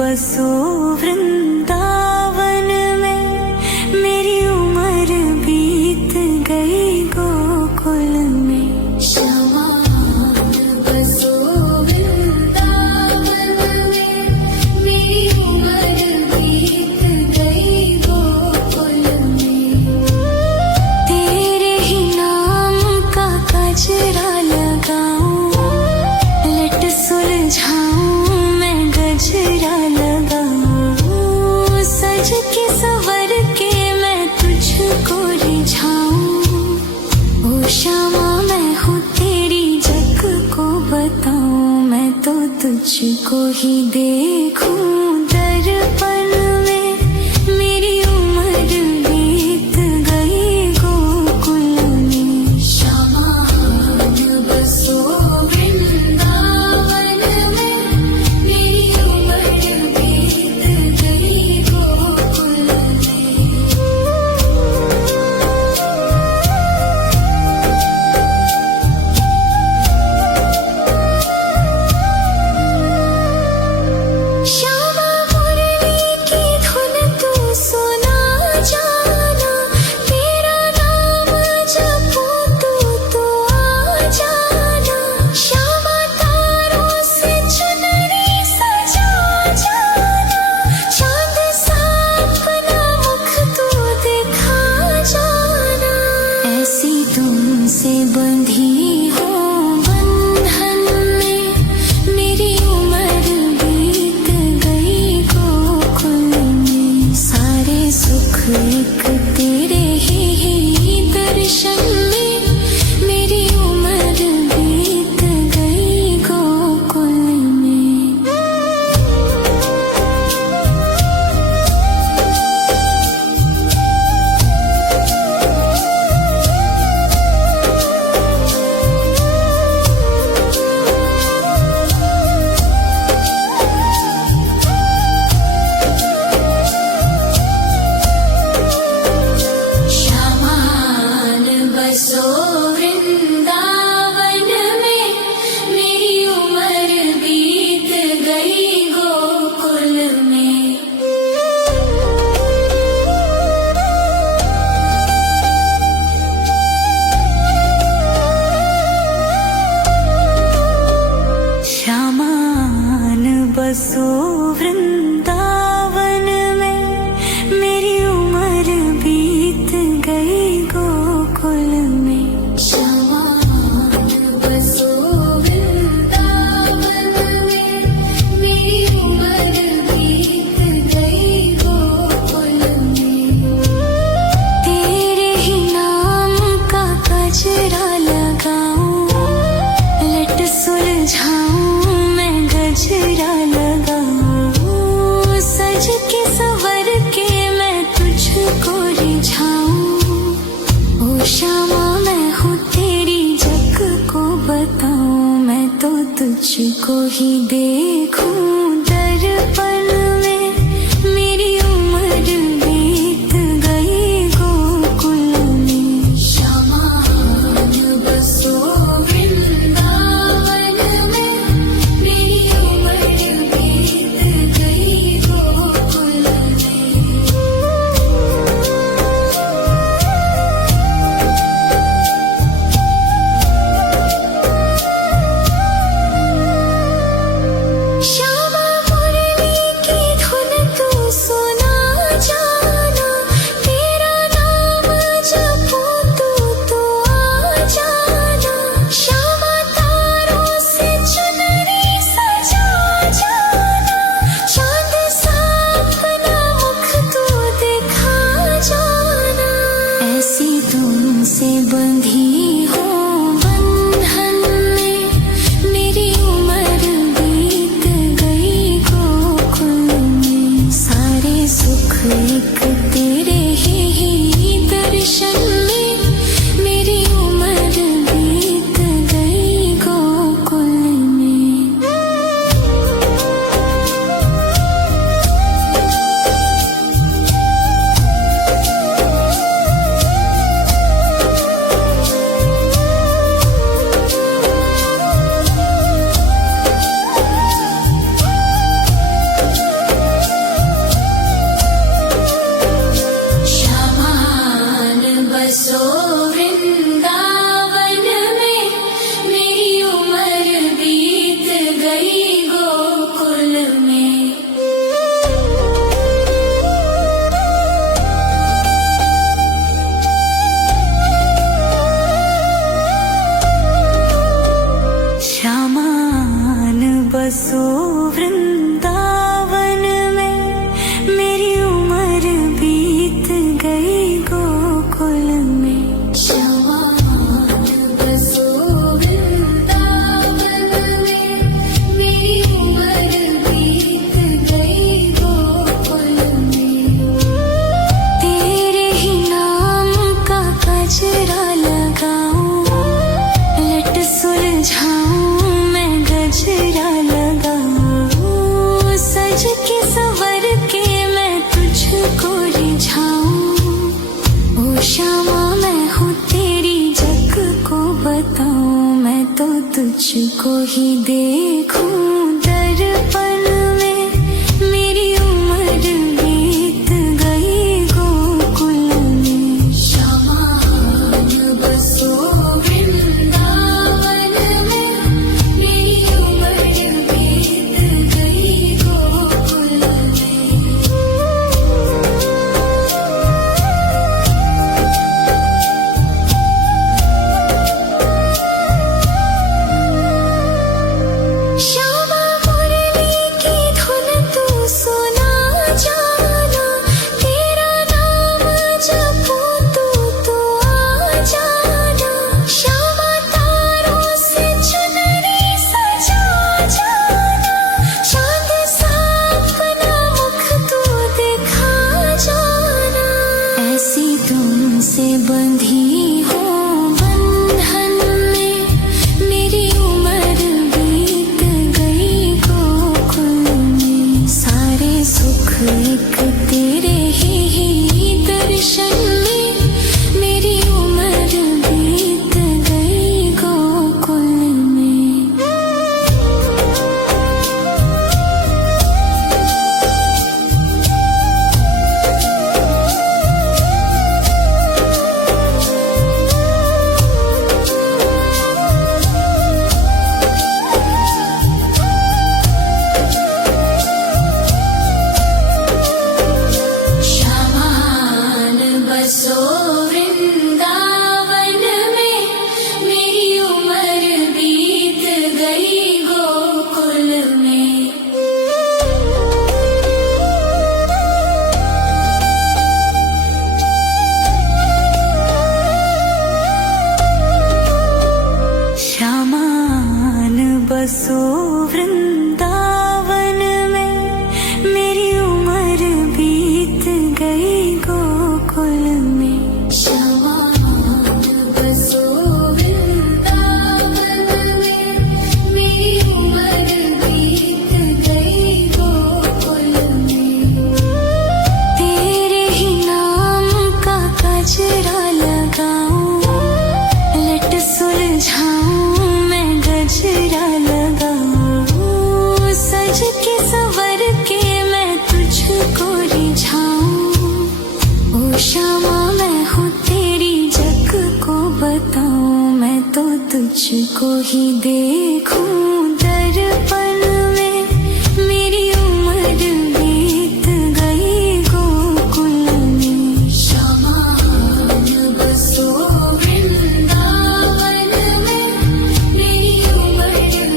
बसो वृंदावन में, मेरी उम्र बीत गई गोकुल में। श्यामा बसो वृंदावन में, मेरी उम्र बीत गई गोकुल में। तेरे ही नाम का गजरा लगाऊं, लट सुलझाऊं मैं गजरा लगाऊं, सज के संवर के मैं तुझको रिझाऊं। ओ श्यामा मैं हूँ तेरी जग को बताऊं, मैं तो तुझको ही देखूं दर्पण में, मेरी उम्र बीत गई गोकुल में। श्यामा बसो वृंदावन में, मेरी उम्र बीत गई गोकुल में। श्यामा मुरली की धुन तू सुना जाना, तेरा नाम जपूं तो आ जाना। श्यामा तारों से चुनरी सजा जाना, चांद सा अपना मुख तू दिखा जाना। ऐसी तुमसे बंधी हूँ बंधन में, मेरी उम्र बीत गई गोकुल में। सारे सुख एक तेरे ही दर्शन में, मेरी उम्र बीत गई गोकुल में। श्यामान बसो वृंदावन में, मेरी उम्र बीत गई गोकुल में। श्यामान बसो वृंदावन में, मेरी उम्र बीत गई गोकुल में। श्यामान बसो वृंदावन में, मेरी उम्र बीत गई गोकुल में। तेरे ही नाम का गजरा लगाऊं, लट सुलझाऊं मैं गजरा लगाऊं, सज के संवर के मैं तुझको रिझाऊं। ओ श्यामा मैं हूँ तेरी जग को बताऊं, मैं तो तुझको ही देखूं दर्पण में, मेरी उम्र बीत गई गोकुल में। श्यामा बसो वृंदावन में, मेरी उम्र बीत गई गोकुल में। श्यामा तो तुझको ही देखूं दर्पण में। मेरी उम्र बीत गई गोकुल में। श्यामान बसो वृंदावन में। मेरी उम्र बीत गई गोकुल में। श्यामा मुरली की धुन तू सुना जाना। तेरा नाम जपूं तो आ जाना। श्यामा तारों से चुनरी सजा जाना। चांद सा अपना मुख तू दिखा जाना। ऐसी तुमसे बंधी हो बंधन में। मेरी उम्र बीत गई गोकुल में। सारे सुख एक तेरे ही दर्शन में। मेरी उम्र बीत गई गोकुल में। श्यामान बसो वृंदावन में। मेरी उम्र बीत गई गोकुल में। श्यामान बसो वृंदावन में। मेरी उम्र बीत गई गोकुल में। श्यामान बसो वृंदावन में। मेरी उम्र बीत गई गोकुल में। तेरे ही नाम का गजरा लगाऊं। लट सुलझाऊं मैं गजरा लगाऊं। सज के संवर के मैं तुझको रिझाऊं। ओ श्यामा मैं हूँ तेरी जग को बताऊं। मैं तो तुझको ही देखूं दर्पण में। मेरी उम्र बीत गई गोकुल में। श्यामान बसो वृंदावन में। मेरी उम्र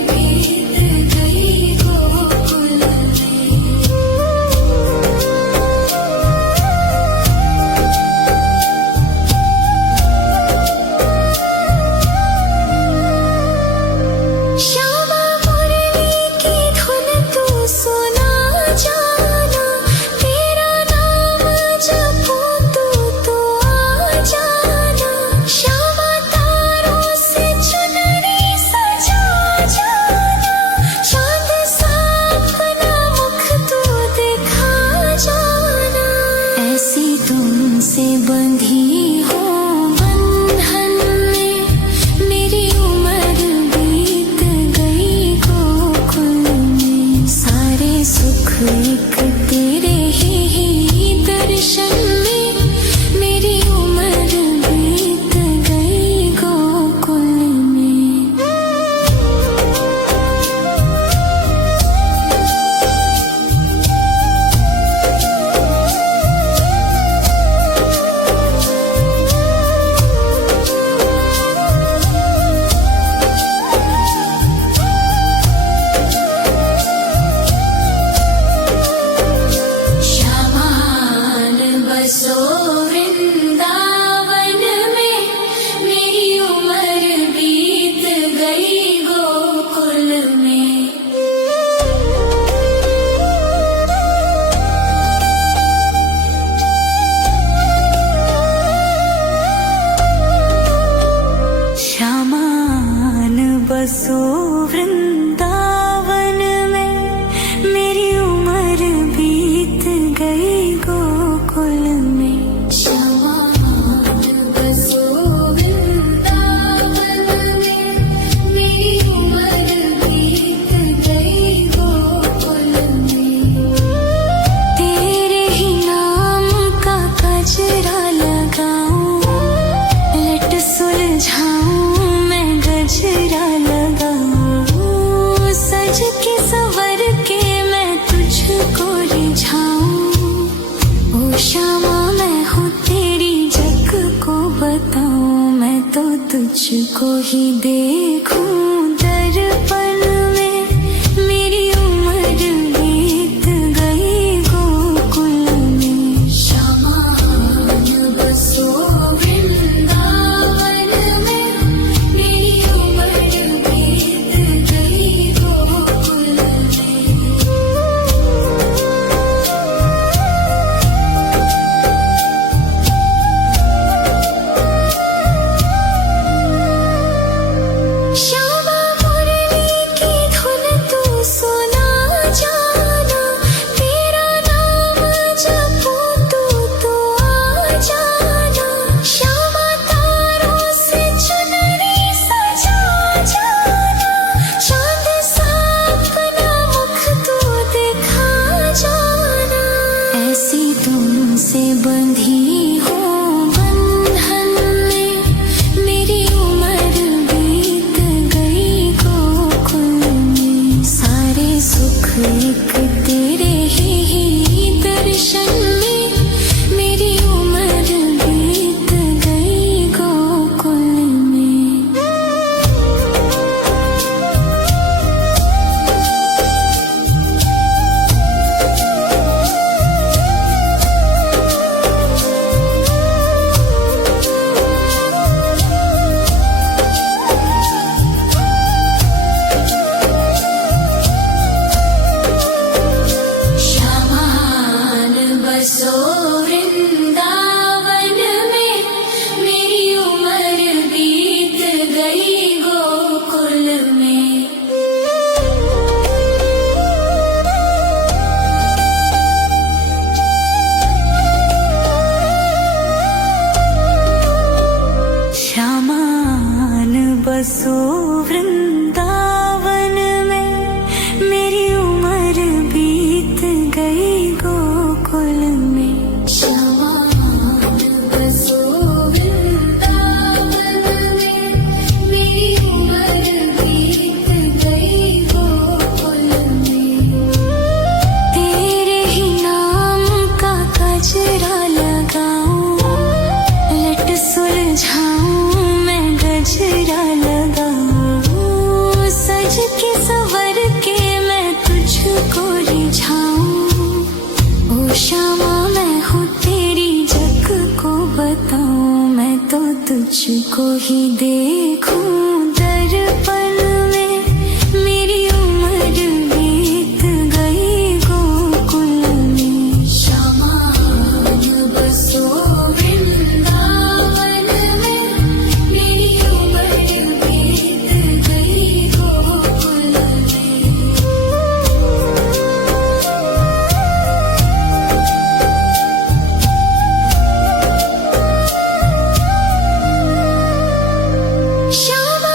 बीत गई गोकुल में। श्यामा मुरली की धुन तू सुना जाना। तेरा नाम जपूं तो आ जाना। श्यामा तारों से चुनरी सजा जाना। चांद सा अपना मुख तू दिखा जाना। ऐसी तुमसे बंधी हो बंधन में। मेरी उम्र बीत गई गोकुल में। सारे सुख एक तेरे ही दर्शन में। मेरी उम्र बीत गई गोकुल में। श्यामान तुझको ही देखूं दर्पण में, मेरी उम्र बीत गई गोकुल में। श्यामान बसो वृंदावन में, मेरी उम्र बीत गई गोकुल में। श्यामा मुरली की धुन तू सुना जाना, तेरा नाम जपूं तो आ जाना। श्यामा तारों से चुनरी सजा जाना, चांद सा अपना मुख तू दिखा जाना। ऐसी तुमसे बंधी हो बंधन में, मेरी उम्र बीत गई गोकुल में। सारे सुख एक तेरे ही दर्शन में, मेरी उम्र बीत गई गोकुल में। श्यामान बसो वृंदावन में, मेरी उम्र बीत गई गोकुल में। श्यामान बसो वृंदावन में, मेरी उम्र बीत गई गोकुल में। श्यामान बसो वृंदावन में, मेरी उम्र बीत गई गोकुल में। तेरे ही नाम का गजरा लगाऊं, लट सुलझाऊं मैं गजरा लगाऊं। सज के संवर के मैं तुझको रिझाऊं। ओ श्यामा मैं हूँ तेरी जग को बताऊं, मैं तो तुझको ही देखूं दर्पण में, मेरी उम्र बीत गई गोकुल में। श्यामान बसो वृंदावन में, मेरी उम्र बीत गई गोकुल में। श्यामा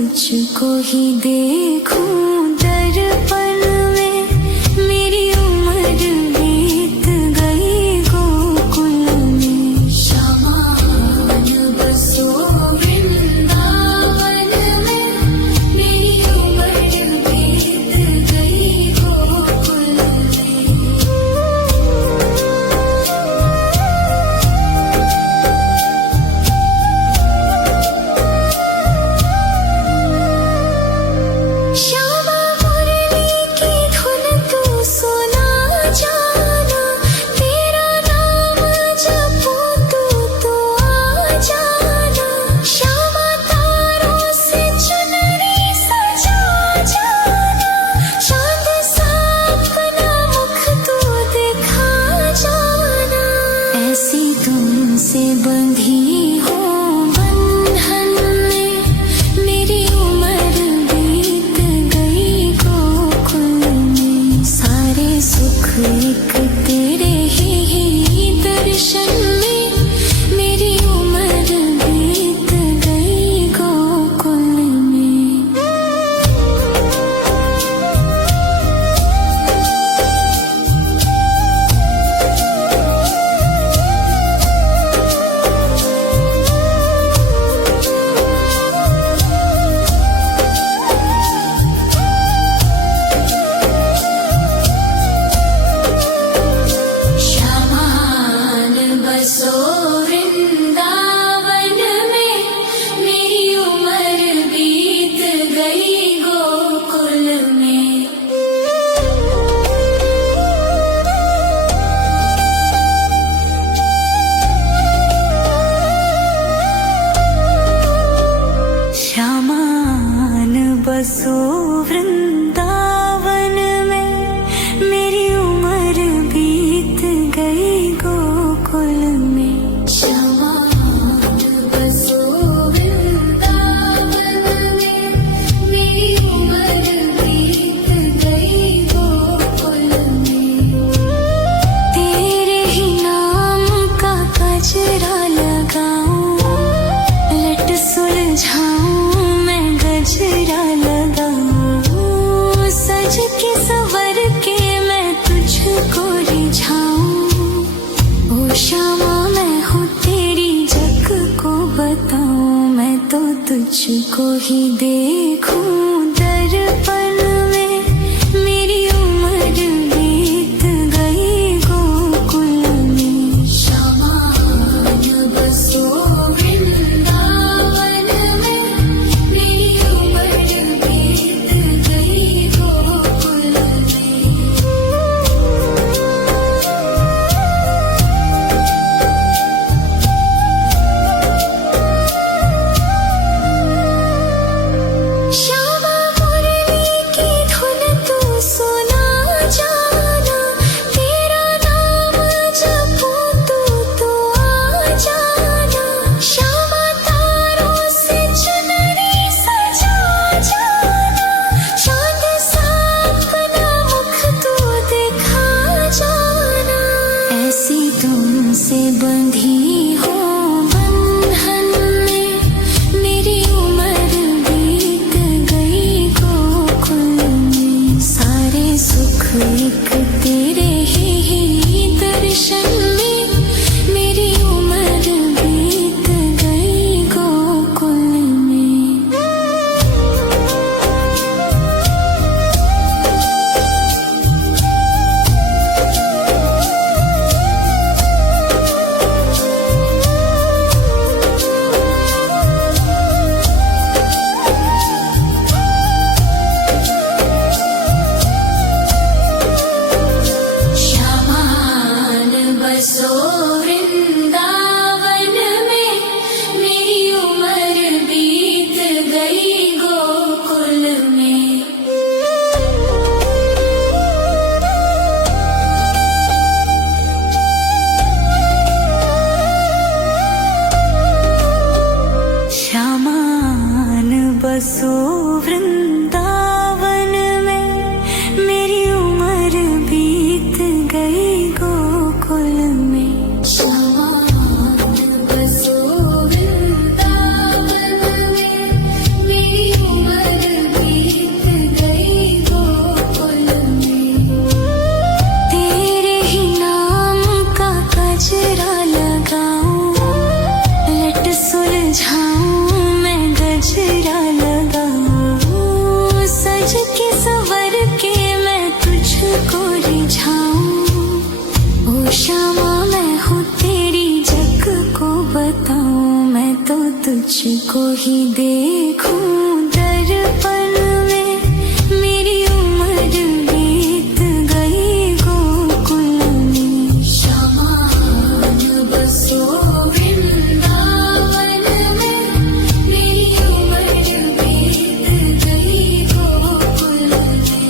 तुझको ही देखूं दर्पण में, मेरी उम्र बीत गई गोकुल में। श्यामान बसो वृंदावन में, मेरी उम्र बीत गई गोकुल में। श्यामा मुरली की धुन तू सुना जाना, तेरा नाम जपूं तो आ जाना। श्यामा तारों से चुनरी सजा जाना, चांद सा अपना मुख तू दिखा जाना। ऐसी तुमसे बंधी हो बंधन में, मेरी उम्र बीत गई गोकुल में। सारे सुख एक तेरे ही दर्शन में, मेरी उम्र बीत गई गोकुल में। श्यामान बसो वृंदावन में, मेरी उम्र बीत गई गोकुल में। श्यामान बसो वृंदावन में, मेरी उम्र बीत गई गोकुल में। श्यामान बसो वृंदावन में, मेरी उम्र बीत गई गोकुल में। तेरे ही नाम का गजरा लगाऊं, लट सुलझाऊं मैं गजरा लगाऊं। सज के संवर के मैं तुझको रिझाऊं। ओ श्यामा मैं हूँ तेरी जग को बताऊं, मैं तो तुझको ही देखूं दर्पण में, मेरी उम्र बीत गई गोकुल में। श्यामान बसो वृंदावन में, मेरी उम्र बीत गई गोकुल में। श्यामा तो तुझको ही देखूं दर्पण में। मेरी उम्र बीत गई गोकुल में। श्यामान बसो वृंदावन में। मेरी उम्र बीत गई गोकुल में।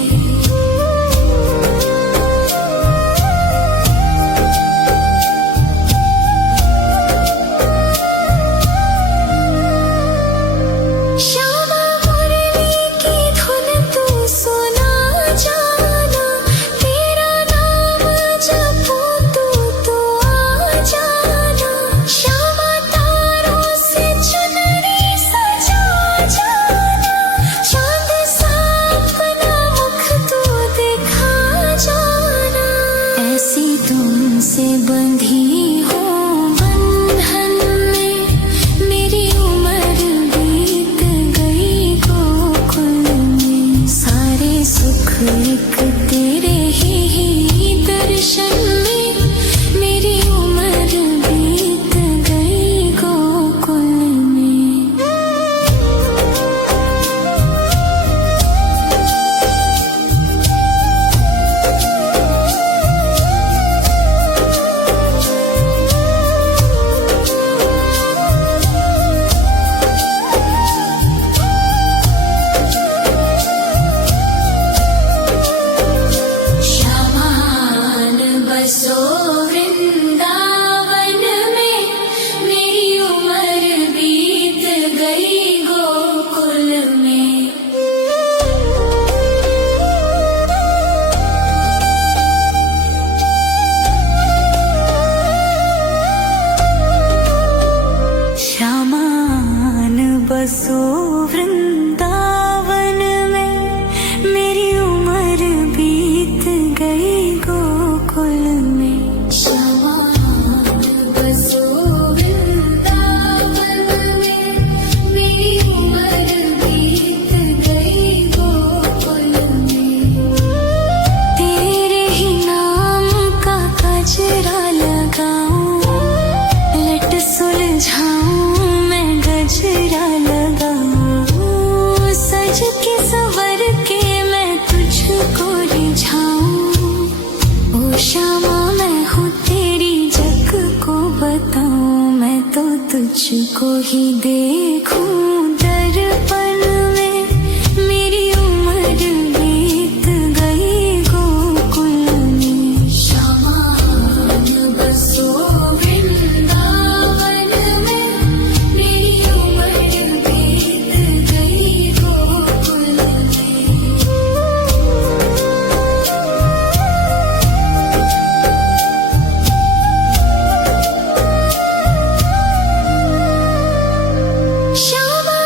श्यामा मुरली की धुन तू सुना जाना। तेरा नाम जपूं तो आ जाना। श्यामा तारों से चुनरी सजा जाना। चांद सा अपना मुख तू दिखा जाना। ऐसी तुमसे बंधी हूँ बंधन में। मेरी उम्र बीत गई गोकुल में। सारे सुख एक तेरे ही दर्शन में। मेरी उम्र बीत गई गोकुल में। श्यामान बसो वृंदावन में। मेरी उम्र बीत गई गोकुल में। श्यामान बसो वृंदावन में। मेरी उम्र बीत गई गोकुल में। श्यामान बसो वृंदावन में। मेरी उम्र बीत गई गोकुल में। तेरे ही नाम का गजरा लगाऊं। लट सुलझाऊं मैं गजरा लगाऊं। सज के संवर के मैं तुझको रिझाऊं। ओ श्यामा मैं हूँ तेरी जग को बताऊं। मैं तो तुझको ही देखूं दर्पण में। मेरी उम्र बीत गई गोकुल में। श्यामान बसो वृंदावन में। मेरी उम्र बीत गई गोकुल में। श्यामा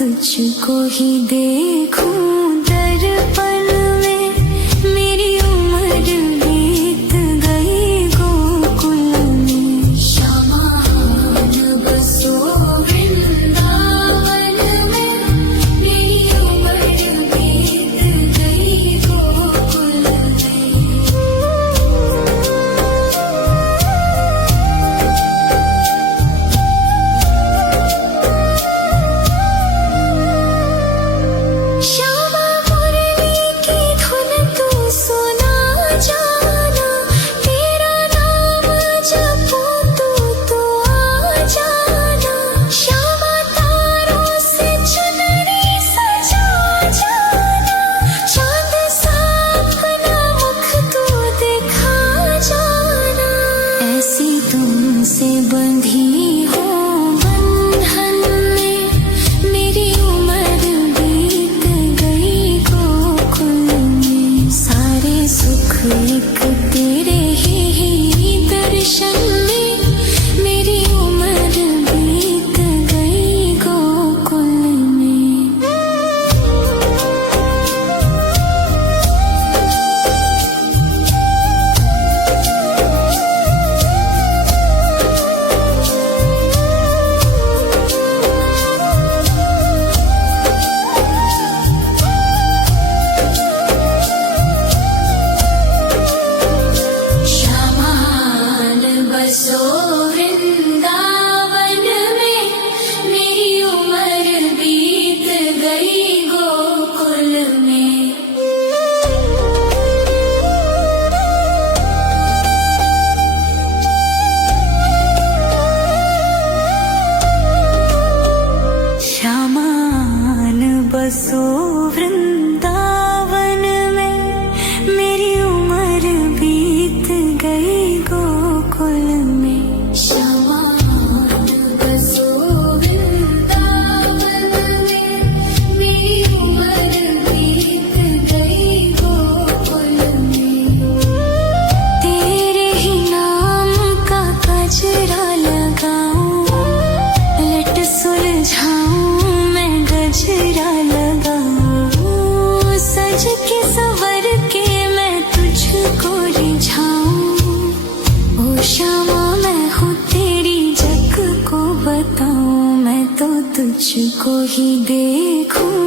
तुझको ही देखूं दर्पण में मेरी उम्र बीत गई गोकुल में श्यामान बसो वृंदावन में मेरी उम्र बीत गई गोकुल में श्यामा मुरली की धुन तू सुना जाना तेरा नाम जपूं तू आ जाना श्यामा तारों से चुनरी सजा जाना चांद सा अपना मुख तू दिखा जाना ऐसी तुमसे बंधी हो बंधन में मेरी उम्र बीत गई गोकुल में सारे सुख एक तेरे ही दर्शन में मेरी उम्र बीत गई गोकुल में श्यामान बसो वृंदावन में मेरी उम्र बीत गई गोकुल में श्यामान बसो वृंदावन में मेरी उम्र बीत गई गोकुल में श्यामान बसो वृंदावन में मेरी उम्र बीत गई गोकुल में तेरे ही नाम का गजरा लगाऊं लट सुलझाऊं मैं गजरा लगाऊं सज के संवर के मैं तुझको रिझाऊं ओ श्यामा मैं हूँ तेरी जग को बताऊं मैं तो तुझको ही देखूं